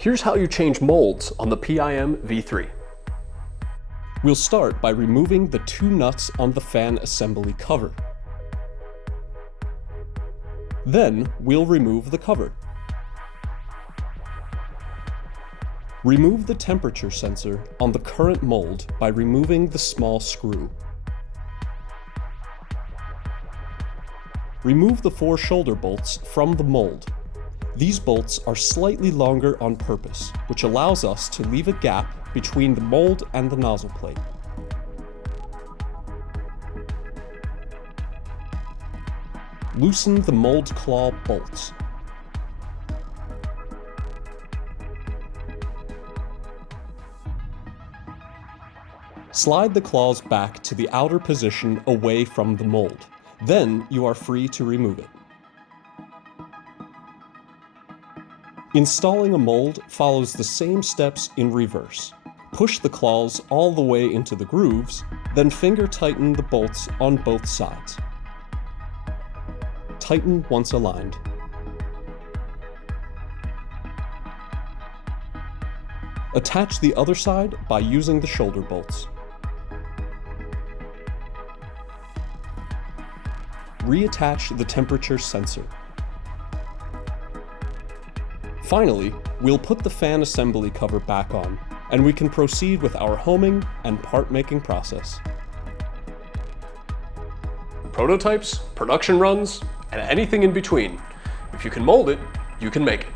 Here's how you change molds on the PIM V3. We'll start by removing the two nuts on the fan assembly cover. Then we'll remove the cover. Remove the temperature sensor on the current mold by removing the small screw. Remove the 4 shoulder bolts from the mold. These bolts are slightly longer on purpose, which allows us to leave a gap between the mold and the nozzle plate. Loosen the mold claw bolts. Slide the claws back to the outer position away from the mold. Then you are free to remove it. Installing a mold follows the same steps in reverse. Push the claws all the way into the grooves, then finger tighten the bolts on both sides. Tighten once aligned. Attach the other side by using the shoulder bolts. Reattach the temperature sensor. Finally, we'll put the fan assembly cover back on, and we can proceed with our homing and part-making process. Prototypes, production runs, and anything in between. If you can mold it, you can make it.